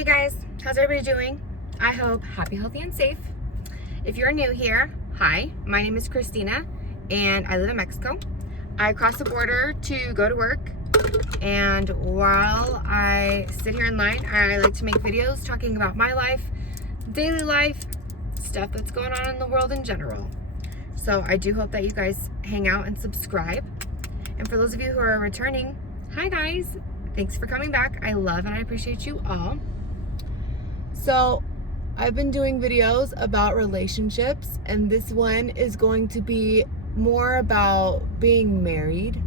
Hey guys, how's everybody doing? I hope happy, healthy, and safe. If you're new here, hi, my name is Christina and I live in Mexico. I crossed the border to go to work, and while I sit here in line, I like to make videos talking about my life, daily life, stuff that's going on in the world in general. So I do hope that you guys hang out and subscribe. And for those of you who are returning, hi guys, thanks for coming back. I love and I appreciate you all. So I've been doing videos about relationships, and this one is going to be more about being married.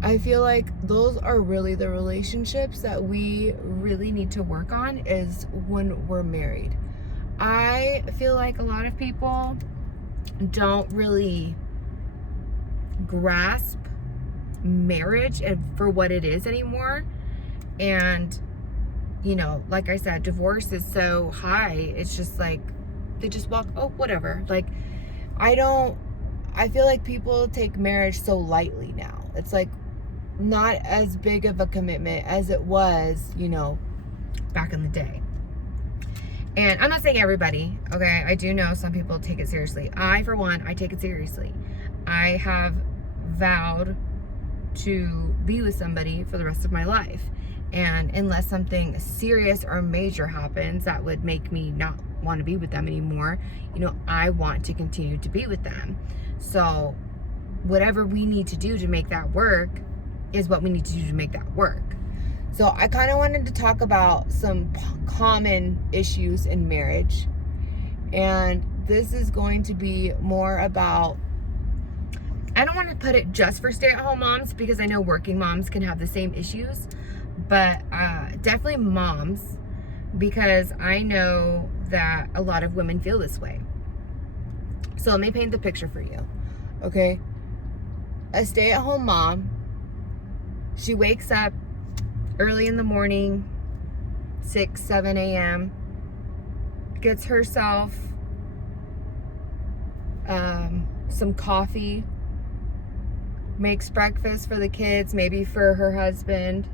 I feel like those are really the relationships that we really need to work on, is when we're married. I feel like a lot of people don't really grasp marriage and for what it is anymore. And you know, like I said, divorce is so high. It's just like they just walk, oh, whatever. Like I feel like people take marriage so lightly now. It's like not as big of a commitment as it was, you know, back in the day. And I'm not saying everybody, okay? I do know some people take it seriously. I, for one, I take it seriously. I have vowed to be with somebody for the rest of my life. And unless something serious or major happens that would make me not want to be with them anymore, you know, I want to continue to be with them. So whatever we need to do to make that work is what we need to do to make that work. So I kind of wanted to talk about some common issues in marriage. And this is going to be more about, I don't want to put it just for stay-at-home moms, because I know working moms can have the same issues, but definitely moms, because I know that a lot of women feel this way. So let me paint the picture for you, okay? A stay-at-home mom, she wakes up early in the morning, 6, 7 a.m., gets herself some coffee, makes breakfast for the kids, maybe for her husband,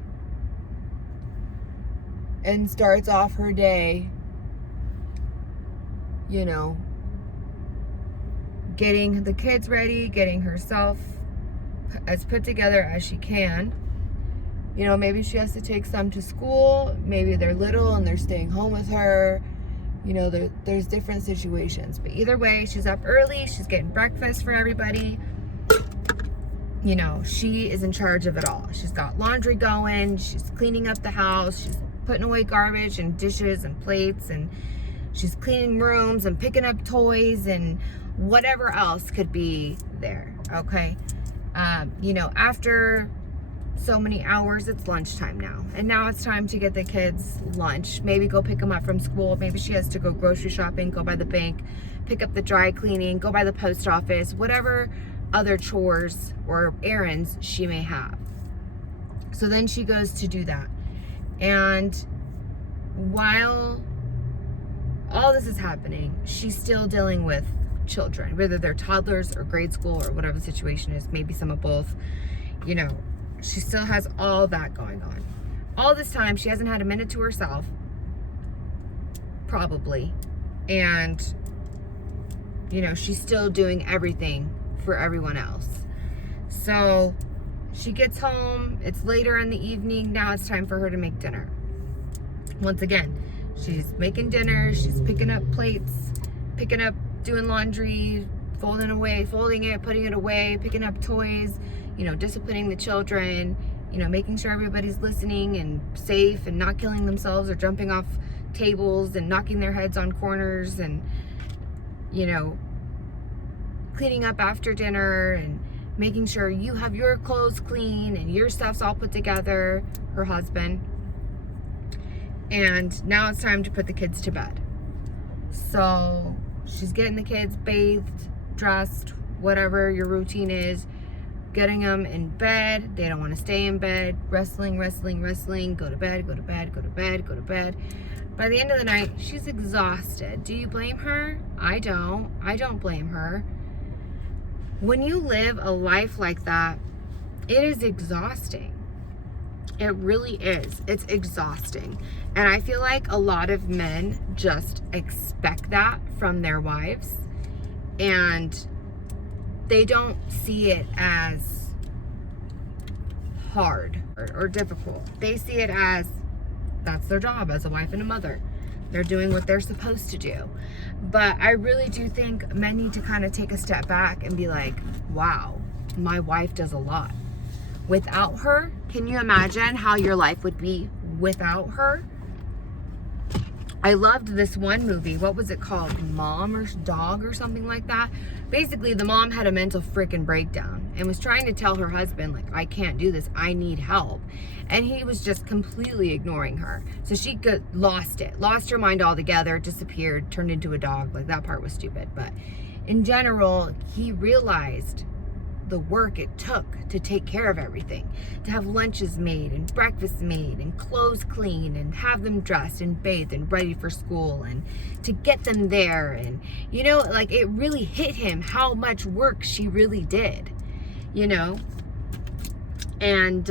and starts off her day, you know, getting the kids ready, getting herself as put together as she can. You know, maybe she has to take some to school, maybe they're little and they're staying home with her. You know, there's different situations. But either way, she's up early, she's getting breakfast for everybody. You know, she is in charge of it all. She's got laundry going, she's cleaning up the house, she's putting away garbage and dishes and plates, and she's cleaning rooms and picking up toys and whatever else could be there, okay? You know, after so many hours, it's lunchtime now. And now it's time to get the kids lunch. Maybe go pick them up from school. Maybe she has to go grocery shopping, go by the bank, pick up the dry cleaning, go by the post office, whatever other chores or errands she may have. So then she goes to do that. And while all this is happening, she's still dealing with children, whether they're toddlers or grade school or whatever the situation is, maybe some of both. You know, she still has all that going on. All this time, she hasn't had a minute to herself, probably. And, you know, she's still doing everything for everyone else. So she gets home, it's later in the evening, now it's time for her to make dinner. Once again, she's making dinner, she's picking up plates, doing laundry, folding it, putting it away, picking up toys, you know, disciplining the children, you know, making sure everybody's listening and safe and not killing themselves or jumping off tables and knocking their heads on corners, and, you know, cleaning up after dinner and making sure you have your clothes clean and your stuff's all put together, her husband. And now it's time to put the kids to bed. So she's getting the kids bathed, dressed, whatever your routine is, getting them in bed. They don't want to stay in bed. Wrestling, go to bed. By the end of the night, she's exhausted. Do you blame her? I don't blame her. When you live a life like that, it is exhausting. It really is. It's exhausting. And I feel like a lot of men just expect that from their wives, and they don't see it as hard or difficult. They see it as that's their job as a wife and a mother. They're doing what they're supposed to do. But I really do think men need to kind of take a step back and be like, wow, my wife does a lot. Without her, can you imagine how your life would be without her? I loved this one movie. What was it called? Mom or Dog or something like that. Basically, the mom had a mental freaking breakdown and was trying to tell her husband, like, I can't do this. I need help. And he was just completely ignoring her. So she lost her mind altogether, disappeared, turned into a dog. Like, that part was stupid. But in general, he realized the work it took to take care of everything, to have lunches made and breakfast made and clothes clean and have them dressed and bathed and ready for school and to get them there. And, you know, like, it really hit him how much work she really did, you know? And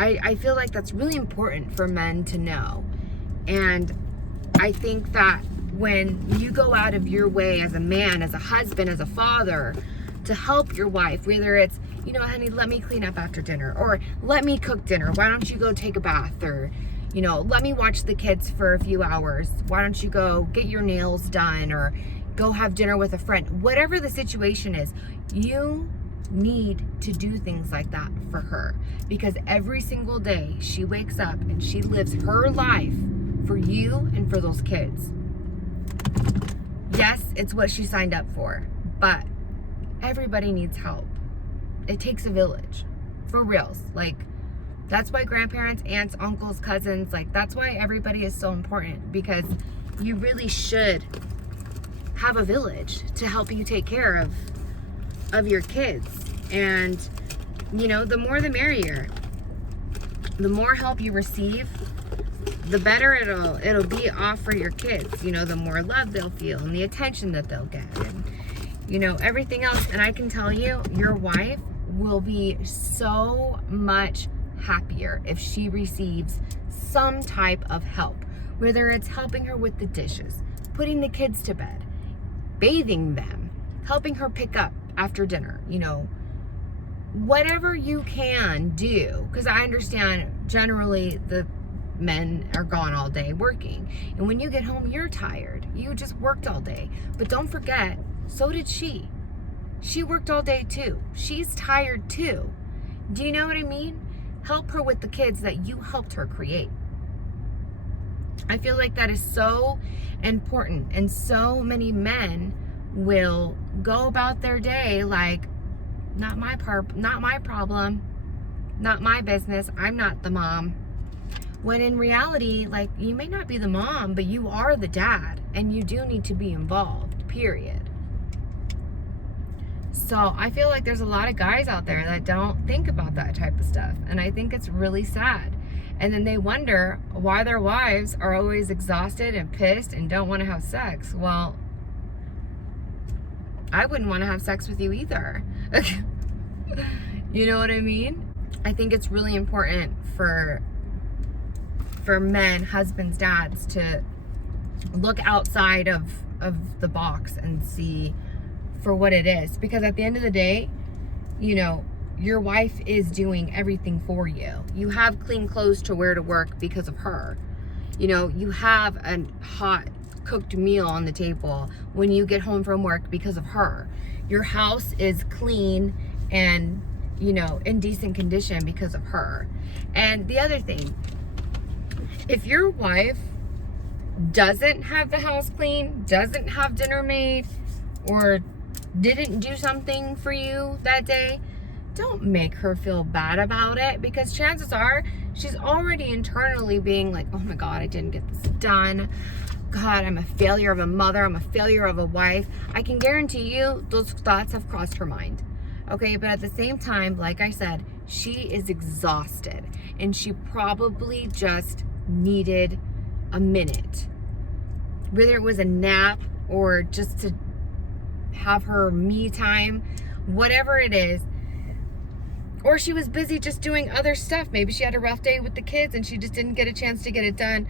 I feel like that's really important for men to know. And I think that when you go out of your way as a man, as a husband, as a father, to help your wife, whether it's, you know, honey, let me clean up after dinner, or let me cook dinner, why don't you go take a bath, or, you know, let me watch the kids for a few hours, why don't you go get your nails done, or go have dinner with a friend. Whatever the situation is, you need to do things like that for her, because every single day she wakes up and she lives her life for you and for those kids. Yes, it's what she signed up for, but everybody needs help. It takes a village, for reals. Like, that's why grandparents, aunts, uncles, cousins, like, that's why everybody is so important, because you really should have a village to help you take care of your kids. And, you know, the more the merrier. The more help you receive, the better it'll be off for your kids. You know, the more love they'll feel and the attention that they'll get, and, you know, everything else. And I can tell you, your wife will be so much happier if she receives some type of help, whether it's helping her with the dishes, putting the kids to bed, bathing them, helping her pick up after dinner, you know, whatever you can do. Because I understand generally the men are gone all day working, and when you get home, you're tired. You just worked all day. But don't forget, so did she. She worked all day too. She's tired too. Do you know what I mean? Help her with the kids that you helped her create. I feel like that is so important. And so many men will go about their day like, not my problem, not my business. I'm not the mom. When in reality, like, you may not be the mom, but you are the dad, and you do need to be involved, period. So I feel like there's a lot of guys out there that don't think about that type of stuff, and I think it's really sad. And then they wonder why their wives are always exhausted and pissed and don't want to have sex. Well, I wouldn't want to have sex with you either. You know what I mean? I think it's really important for men, husbands, dads, to look outside of the box and see for what it is. Because at the end of the day, you know, your wife is doing everything for you. You have clean clothes to wear to work because of her. You know, you have a hot cooked meal on the table when you get home from work because of her. Your house is clean and, you know, in decent condition because of her. And the other thing, if your wife doesn't have the house clean, doesn't have dinner made, or didn't do something for you that day, don't make her feel bad about it, because chances are she's already internally being like, oh my God, I didn't get this done. God, I'm a failure of a mother. I'm a failure of a wife. I can guarantee you those thoughts have crossed her mind. Okay, but at the same time, like I said, she is exhausted, and she probably just needed a minute, whether it was a nap or just to have her me time, whatever it is, Or she was busy just doing other stuff. Maybe she had a rough day with the kids and she just didn't get a chance to get it done.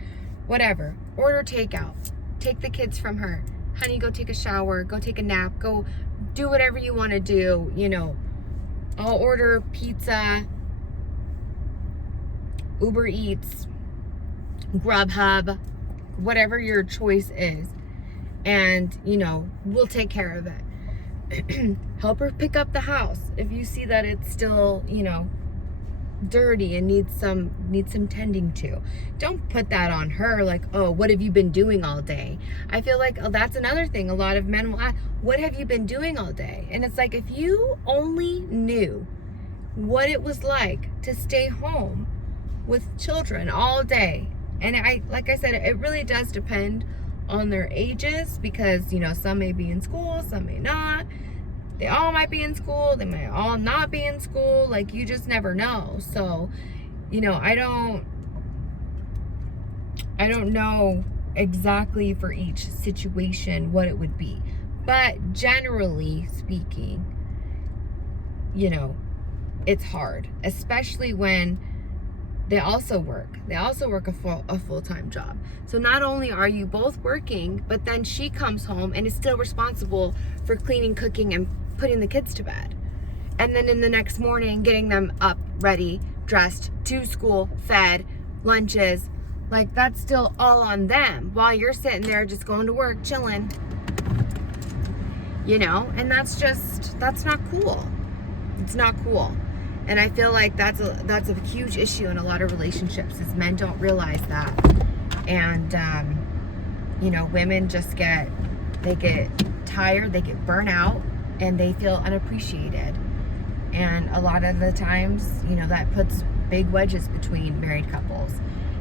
Whatever. Order takeout. Take the kids from her. Honey, go take a shower. Go take a nap. Go do whatever you want to do. You know, I'll order pizza, Uber Eats, Grubhub, whatever your choice is. And, you know, we'll take care of it. Help her pick up the house if you see that it's still, you know, dirty and needs some tending to. Don't put that on her, like, oh, what have you been doing all day? I feel like, oh, that's another thing a lot of men will ask, what have you been doing all day? And it's like, if you only knew what it was like to stay home with children all day. And like I said, it really does depend on their ages, because, you know, some may be in school, some may not. They all might be in school, they might all not be in school. Like, you just never know. So, you know, I don't know exactly for each situation what it would be. But generally speaking, you know, it's hard, especially when they also work a full-time job. So not only are you both working, but then she comes home and is still responsible for cleaning, cooking, and putting the kids to bed. And then in the next morning, getting them up, ready, dressed, to school, fed, lunches. Like, that's still all on them while you're sitting there just going to work, chilling. You know, and that's not cool. It's not cool. And I feel like that's a huge issue in a lot of relationships, is men don't realize that. And, you know, women just get tired, they get burnt out, and they feel unappreciated. And a lot of the times, you know, that puts big wedges between married couples.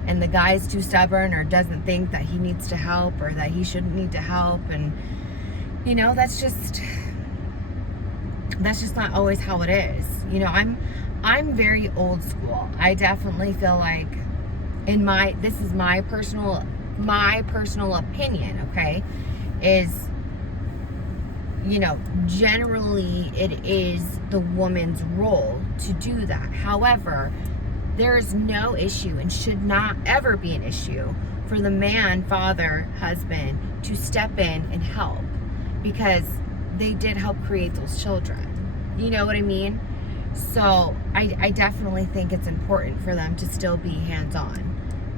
And the guy's too stubborn or doesn't think that he needs to help or that he shouldn't need to help. And, you know, that's just not always how it is. You know, I'm very old school. I definitely feel like this is my personal opinion, okay, is, you know, generally it is the woman's role to do that. However, there is no issue and should not ever be an issue for the man, father, husband to step in and help, because they did help create those children. You know what I mean? So I definitely think it's important for them to still be hands-on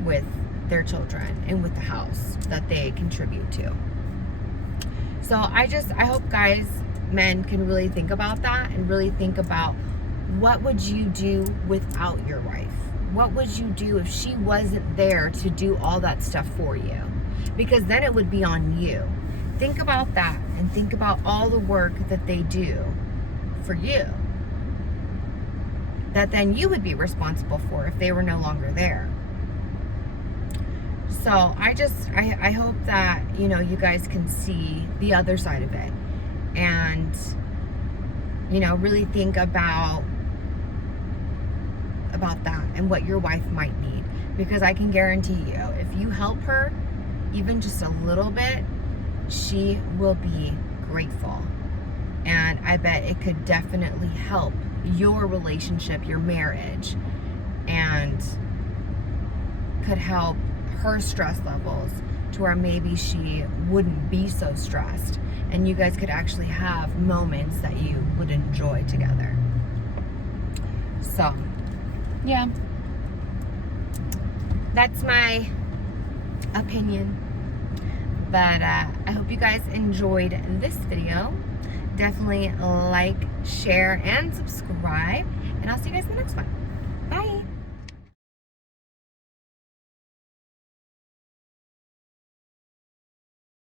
with their children and with the house that they contribute to. So I hope guys, men, can really think about that and really think about, what would you do without your wife? What would you do if she wasn't there to do all that stuff for you? Because then it would be on you. Think about that, and think about all the work that they do for you, that then you would be responsible for if they were no longer there. So I hope that, you know, you guys can see the other side of it, and, you know, really think about that and what your wife might need. Because I can guarantee you, if you help her even just a little bit, she will be grateful. And I bet it could definitely help your relationship, your marriage, and could help her stress levels to where maybe she wouldn't be so stressed, and you guys could actually have moments that you would enjoy together. So, yeah, that's my opinion. But I hope you guys enjoyed this video. Definitely like, share, and subscribe, and I'll see you guys in the next one.